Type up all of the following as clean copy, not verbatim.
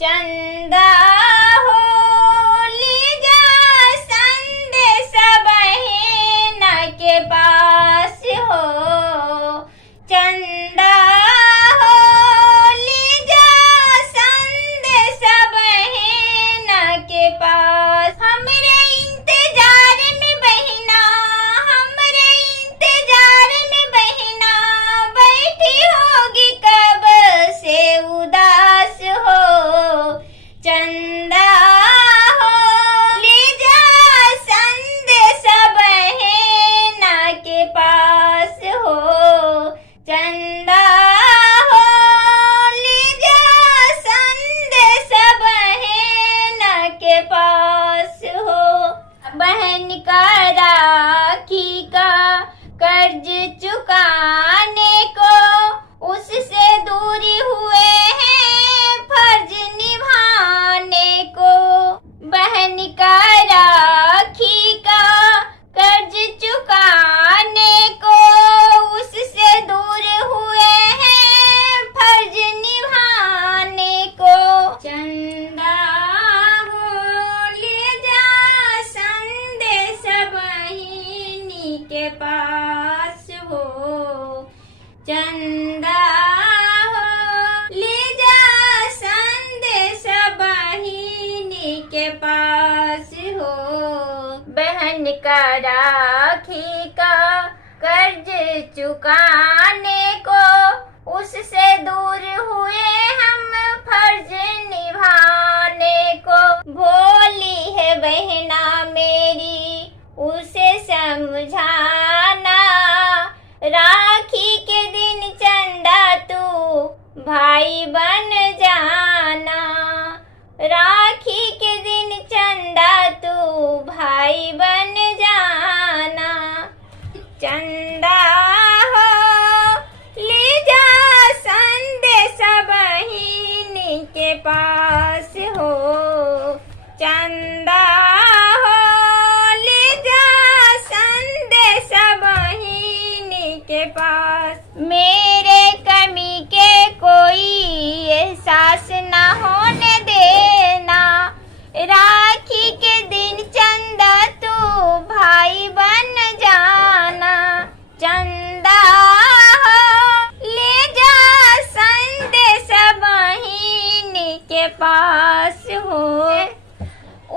चंदा हो ले जा संदेश बहन के पास हो। चंदा हो ले जा संदेश बहन के पास। हमरे इंतजार में बहना, हमरे इंतजार में बहना बैठी होगी कब से उदास हो। चंदा हो ले जा संदेश बहन के पास हो। चंदा हो ले जा संदेश बहन के पास हो। बहन का राखी का कर्ज चुकाने को उससे दूरी हुए हैं फर्ज निभाने को। बहन का राखी का कर्ज चुकाने को उससे दूर हुए हैं फर्ज निभाने को। चंदा हो ले जा संदेश बहिनी के पास हो। चंदा हो ले जा संदेश बहिनी के पास हो। बहन का राखी का कर्ज चुकाने को उससे दूर हुए हम फर्ज निभाने को। भोली है बहना मेरी उसे समझाना, राखी के दिन चंदा तू भाई बन जाना। राखी के दिन चंदा तू भाई बन जाना। चंदा हो ले जा संदेश बहिनी के पास हो। चंदा हो ले जा संदेश बहिनी के पास। मेरे कमी के कोई एहसास न होने देना, राखी के दिन चंदा तू भाई बन जाना। चंदा हो ले जा संदेश बहिनी के पास हो।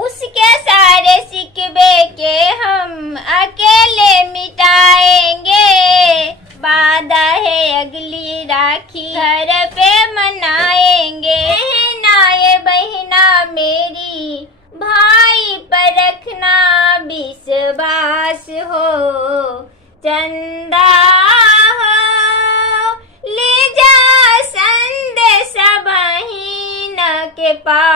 उसके सारे शिकवे के हम अकेले मिटाएंगे, वादा है अगली राखी घर पे मनाएंगे। नाये बहना मेरी भाई पर रखना विश्वास हो। चंदा हो ले जा संदेश बहिन के पास।